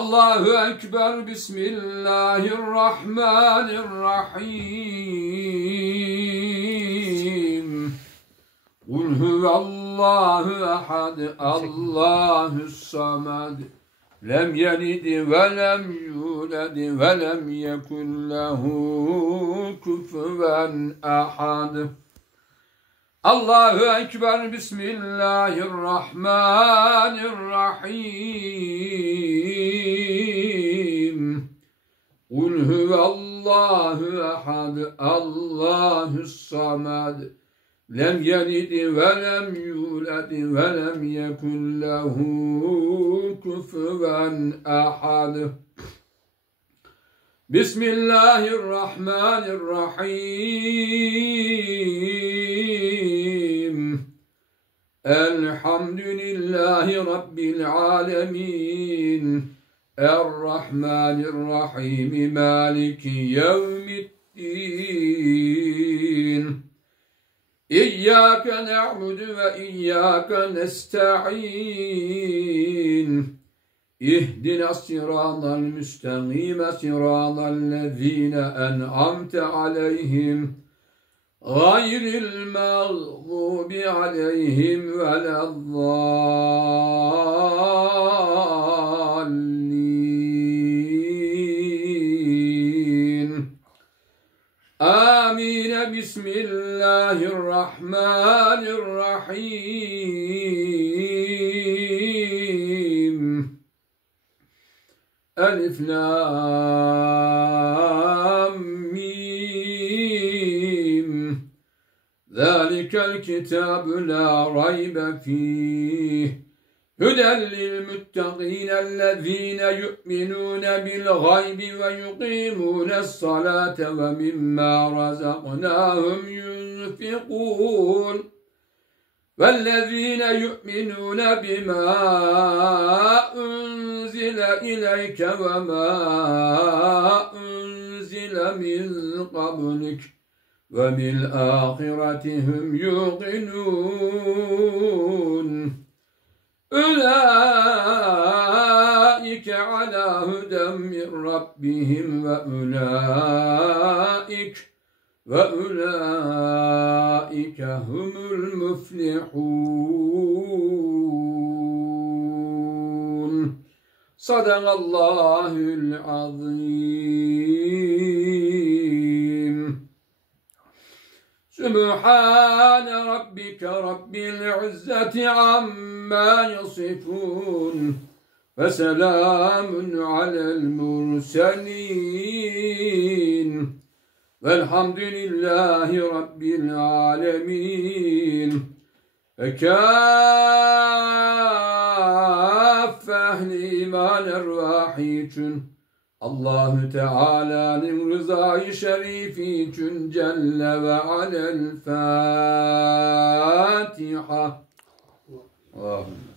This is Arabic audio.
الله أكبر. بسم الله الرحمن الرحيم. قل هو الله أحد الله الصمد لم يلد ولم يولد ولم يكن له كفوا أحد. الله أكبر. بسم الله الرحمن الرحيم. قل هو الله أحد الله الصمد لم يلد ولم يولد ولم يكن له كفوا أحد. بسم الله الرحمن الرحيم. الحمد لله رب العالمين الرحمن الرحيم مالك يوم الدين. إياك نعبد وإياك نستعين. اهدنا الصراط المستقيم صراط الذين أنعمت عليهم غير المغضوب عليهم ولا الضالين آمين. بسم الله الرحمن الرحيم. ألف لام ميم. ذلك الكتاب لا ريب فيه هدى للمتقين الذين يؤمنون بالغيب ويقيمون الصلاة ومما رزقناهم ينفقون. والذين يؤمنون بما أنزل إليك وما أنزل من قبلك وبالآخرة هم يوقنون. أولئك على هدى من ربهم وأولئك هم المفلحون. صدق الله العظيم. سبحان ربك رب العزة عما يصفون وسلام على المرسلين والحمد لله رب العالمين. Kâffeh iman ervâhi için Allah Teala'nın rızayı şerifi için Celle ve Alel Fatiha. Allahümme